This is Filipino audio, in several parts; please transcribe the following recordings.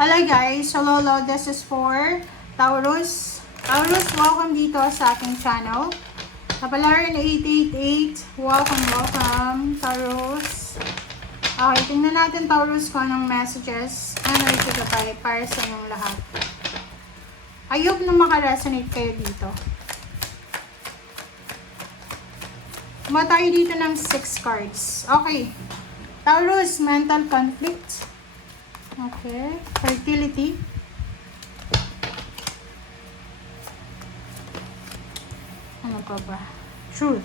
Hello guys, hello, this is for Taurus. Taurus, welcome dito sa aking channel. Kapalaran 888, welcome, Taurus. Okay, tingnan natin Taurus kung anong messages, energy tayo para sa inyong lahat. I hope na makaresonate kayo dito. Kuma tayo dito ng 6 cards. Okay, Taurus, mental conflict. Okay, fertility. Ano pa ba? Truth.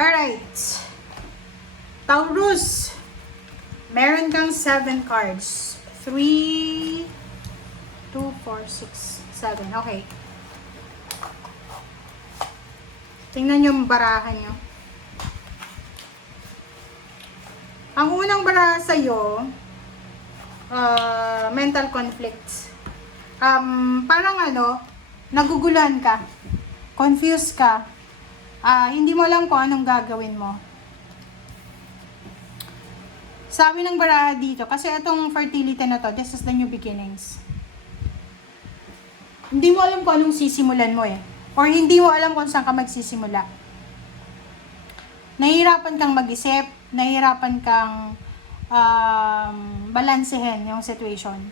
Alright. Taurus. Meron kang 7 cards. 3, 2, 4, 6, 7. Okay. Tingnan nyo yung barahan nyo. Ang unang baraha sa'yo, mental conflict. Parang naguguluhan ka. Confused ka. Hindi mo alam kung anong gagawin mo. Sabi ng baraha dito, kasi itong fertility na to, this is the new beginnings. Hindi mo alam kung anong sisimulan mo Or hindi mo alam kung saan ka magsisimula. Nahihirapan kang mag-isip, nahihirapan kang balansehin yung situation.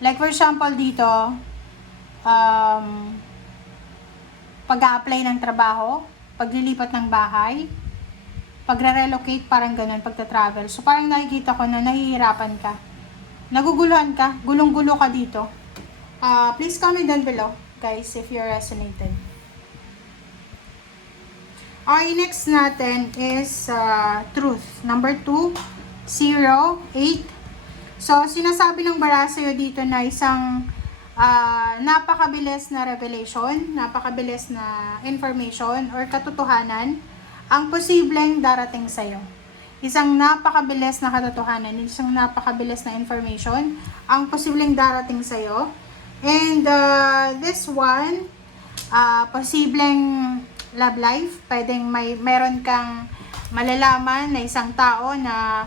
Like for example dito, pag-a-apply ng trabaho, paglilipat ng bahay, pagre-relocate, parang ganun, pagta-travel. So, parang nakikita ko na nahihirapan ka. Naguguluhan ka, gulong-gulo ka dito. Please comment down below, guys, if you're resonated. Okay, next natin is truth. Number 2, 0, 8. So, sinasabi ng baraha sa'yo dito na isang napakabilis na revelation, napakabilis na information or katotohanan ang posibleng darating sa'yo. Isang napakabilis na katotohanan, isang napakabilis na information ang posibleng darating sa'yo. And this one, posibleng love life, pwedeng meron kang malalaman na isang tao na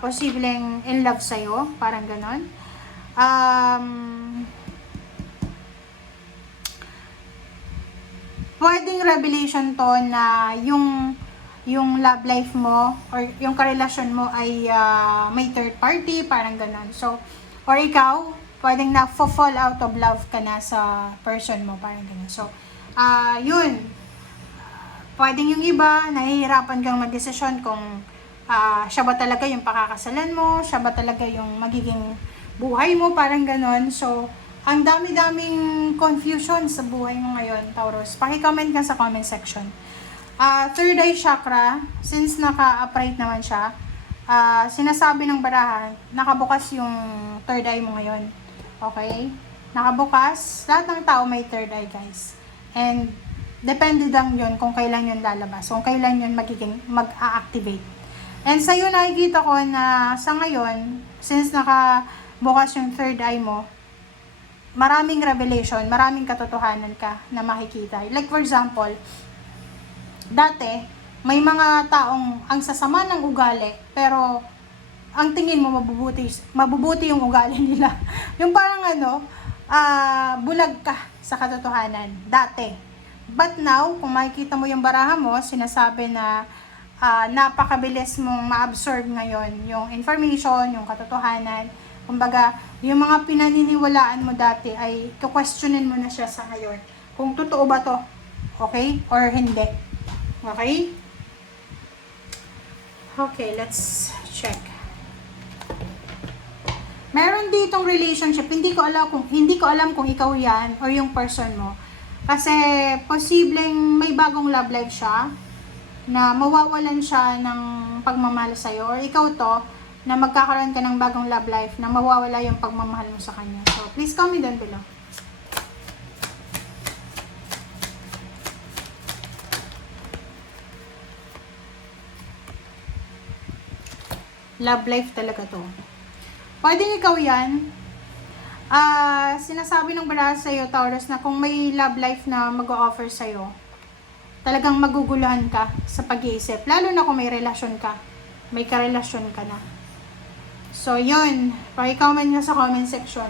posibleng in love sa'yo, parang ganon. Pwedeng revelation to na yung love life mo or yung karelasyon mo ay may third party, parang ganon. So, or ikaw, pwedeng na-fall out of love ka na sa person mo, parang ganon. So, yun. Pwedeng yung iba, nahihirapan kang mag-desisyon kung siya ba talaga yung pakakasalan mo, siya ba talaga yung magiging buhay mo, parang ganon. So, ang dami-daming confusion sa buhay mo ngayon, Taurus. Paki-comment ka sa comment section. Third eye chakra, since naka-upright naman siya, sinasabi ng baraha, nakabukas yung third eye mo ngayon. Okay? Nakabukas. Lahat ng tao may third eye, guys. And, depende lang yun kung kailan yun lalabas. Kung kailan yun mag-a-activate. And sa'yo nakikita ko na sa ngayon, since nakabukas yung third eye mo, maraming revelation, maraming katotohanan ka na makikita. Like for example, dati, may mga taong ang sasama ng ugali, pero ang tingin mo mabubuti yung ugali nila. Yung parang bulag ka sa katotohanan, dati. But now, kung makikita mo yung baraha mo, sinasabi na napakabilis mong ma-absorb ngayon yung information, yung katotohanan. Kumbaga, yung mga pinaniniwalaan mo dati ay questionin mo na siya sa ngayon. Kung totoo ba to, okay? Or hindi. Okay? Okay, let's check. Meron ditong relationship, hindi ko alam kung ikaw 'yan or yung person mo. Kasi posibleng may bagong love life siya na mawawalan siya ng pagmamahal sa iyo, or ikaw to na magkakaroon ka ng bagong love life na mawawala yung pagmamahal mo sa kanya. So, please comment down below. Love life talaga to. Pwedeng ikaw yan. Sinasabi ng baraha sa'yo, Taurus, na kung may love life na mag-o-offer sa'yo, talagang maguguluhan ka sa pag-iisip. Lalo na kung may relasyon ka. May karelasyon ka na. So, yun. Paki-comment nyo sa comment section.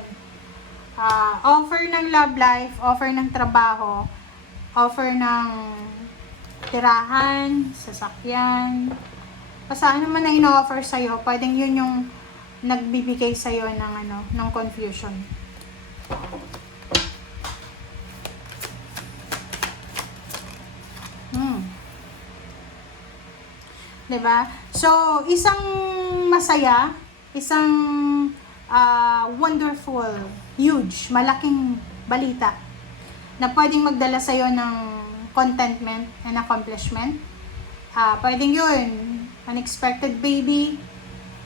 Offer ng love life, offer ng trabaho, offer ng tirahan, sasakyan. Basta ano man na ino-offer sa'yo, pwedeng yun yung nagbibigay sa'yo ng confusion. Diba? So, isang masaya, isang wonderful, huge, malaking balita na pwedeng magdala sa'yo ng contentment and accomplishment. Pwedeng yun, unexpected baby,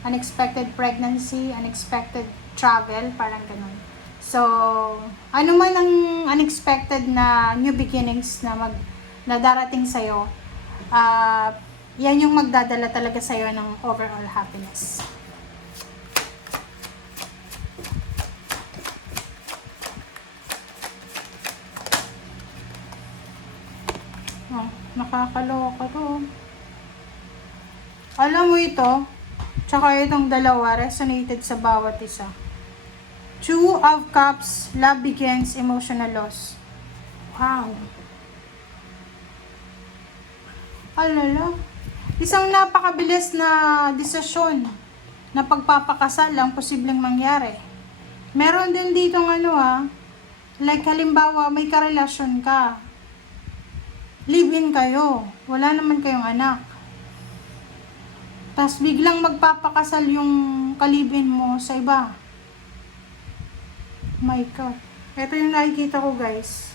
unexpected pregnancy, unexpected travel, parang ganun. So, ano man ang unexpected na new beginnings na darating sa'yo, yan yung magdadala talaga sa'yo ng overall happiness. Oh, nakakaloka to. Alam mo ito, tsaka itong dalawa, resonated sa bawat isa. Two of Cups, love begins, emotional loss. Wow. Alala. Isang napakabilis na desisyon na pagpapakasal ang posibleng mangyari. Meron din ditong like halimbawa may karelasyon ka. Live-in kayo. Wala naman kayong anak. Tapos biglang magpapakasal yung kalibin mo sa iba. My God. Ito yung nakikita ko, guys.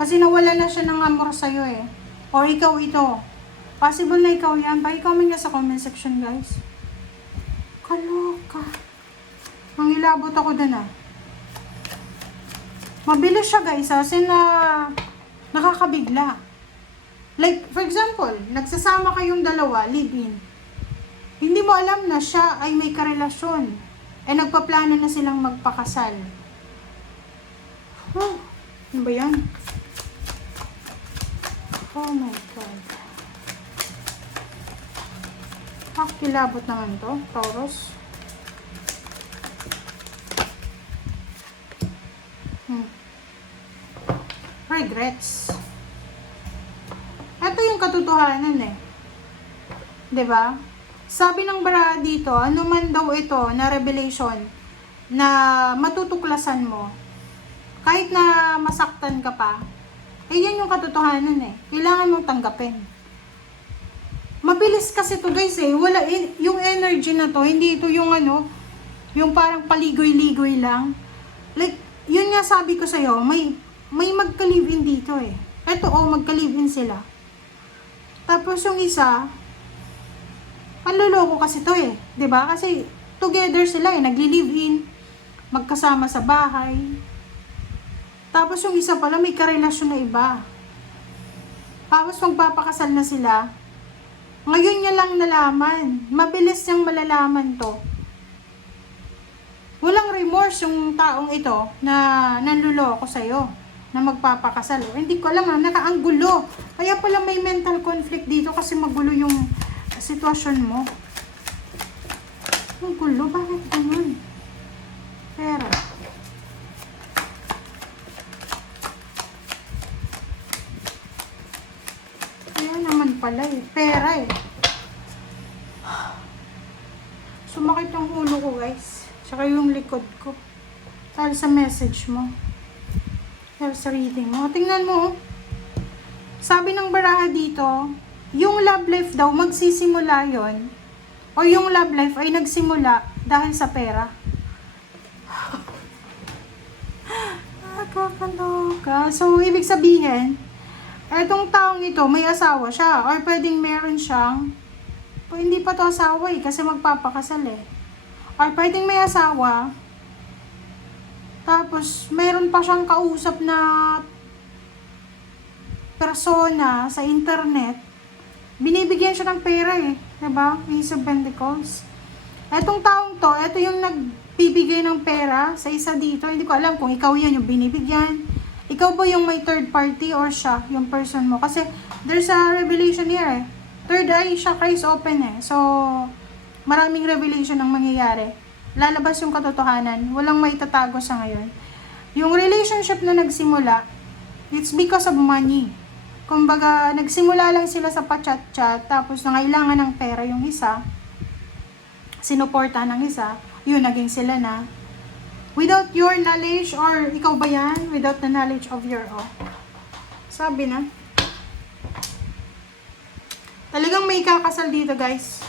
Kasi nawala na siya ng amor sa'yo eh. Or ikaw ito. Possible na ikaw yan. Paki-comment nyo sa comment section, guys. Kaloka. Mangilabot ako dun Mabilis siya, guys. Kasi nakakabigla. Like, for example, nagsasama kayong dalawa, live-in. Hindi mo alam na siya ay may karelasyon. Nagpaplano na silang magpakasal. Ano ba yan? Oh my God. Kilabot naman to, Taurus. Regrets. Ito yung katotohanan eh. 'Di ba? Sabi ng baraha dito, ano man daw ito na revelation na matutuklasan mo, kahit na masaktan ka pa, yan yung katotohanan eh. Kailangan mong tanggapin. Mabilis kasi to, guys eh. Wala yung energy na to, hindi ito yung yung parang paligoy-ligoy lang. Like, yun nga sabi ko sa'yo, may magka-live-in dito eh. Eto magka-live-in sila. Tapos yung isa, panloloko kasi to eh. 'Di ba? Kasi together sila eh, nagli-live-in, magkasama sa bahay. Tapos yung isa pala may karelasyon na iba. Tapos magpapakasal na sila. Ngayon niya lang nalaman. Mabilis niyang malalaman to. Walang remorse yung taong ito na nanluloko sa'yo, na magpapakasal. Hindi ko alam nakaanggulo. Kaya pala may mental conflict dito kasi magulo yung sitwasyon mo. Ang gulo, bakit ganun? Pero, kaya naman pala eh. Pera eh. Sumakit yung ulo ko, guys. Tsaka yung likod ko. Dahil sa message mo. Dahil sa reading mo. Tingnan mo. Sabi ng baraha dito, yung love life daw, magsisimula yon, o yung love life ay nagsimula dahil sa pera. Nakakaloka. So, ibig sabihin, etong taong ito, may asawa siya. Or pwedeng meron siyang, hindi pa to asawa eh, kasi magpapakasal eh. Or pwedeng may asawa, tapos meron pa siyang kausap na persona sa internet, binibigyan siya ng pera eh. Diba? Ace of Pentacles. Etong taong to, ito yung nagbibigay ng pera sa isa dito. Hindi ko alam kung ikaw yan yung binibigyan. Ikaw ba yung may third party or siya, yung person mo? Kasi there's a revelation here eh. Third eye, chakra is open eh. So, maraming revelation ang mangyayari. Lalabas yung katotohanan. Walang may tatago sa ngayon. Yung relationship na nagsimula, it's because of money. Kumbaga, nagsimula lang sila sa pa-chat-chat, tapos nangailangan ng pera yung isa, sinuporta ng isa, yun, naging sila na. Without your knowledge, or ikaw ba yan? Without the knowledge of your own. Sabi na. Talagang may kakasal dito, guys.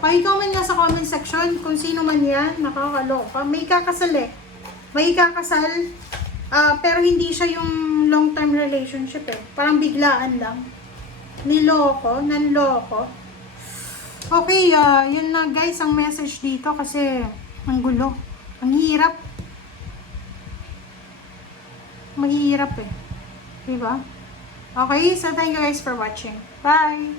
Pakicomment nga sa comment section kung sino man yan, nakakaloka. May kakasal eh. May kakasal, pero hindi siya yung long-term relationship eh. Parang biglaan lang. Niloko, nanloko. Okay, yun na guys ang message dito kasi ang gulo. Ang hirap. Mahirap eh. Diba? Okay, so thank you guys for watching. Bye!